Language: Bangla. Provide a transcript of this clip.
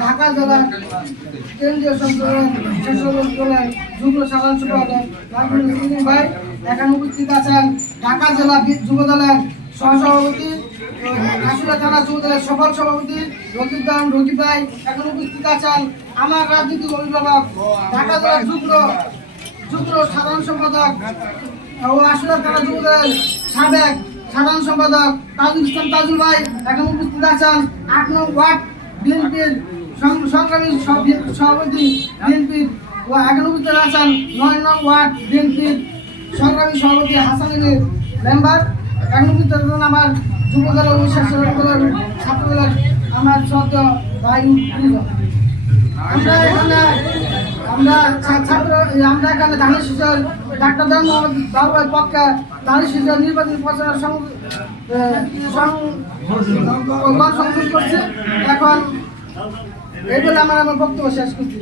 ঢাকা জেলার কেন্দ্রীয় সংসদের যুগ্ম সাধারণ সম্পাদক ভাই এখানে উপস্থিত আছেন ঢাকা জেলা যুব দলের সহসভাপতি কাশুরা থানা যুব দলের সফল সভাপতি রকিবদান রকিব ভাই এখন উপস্থিত আছেন আমার রাজনৈতিক অভিভাবক ঢাকা জেলার যুগ্ম সাধারণ সম্পাদক ও কাশুরা থানা যুব দলের সাবেক সাধারণ সম্পাদক তাজুল ইসলাম তাজুল ভাই এখন উপস্থিত আছেন ৮ নং ওয়ার্ড বিএনপির সংগ্রামী সভাপতি বিএনপির ও এখন উপস্থিত আছেন ৯ নং ওয়ার্ড বিএনপির সংগ্রামী সভাপতি হাসান আলীর মেম্বার এখন উপস্থিত আছেন আমার যুব দলের ছাত্রদলের আমার সদ্য ভাই আমরা এখানে ধানের শিশুর ডাক্তার মোহাম্মদ বাবুর পক্ষে ধানের শিশুর নির্বাচনী প্রচার সংযোগ করছে। এখন এই বলে আমার বক্তব্য শেষ করছি।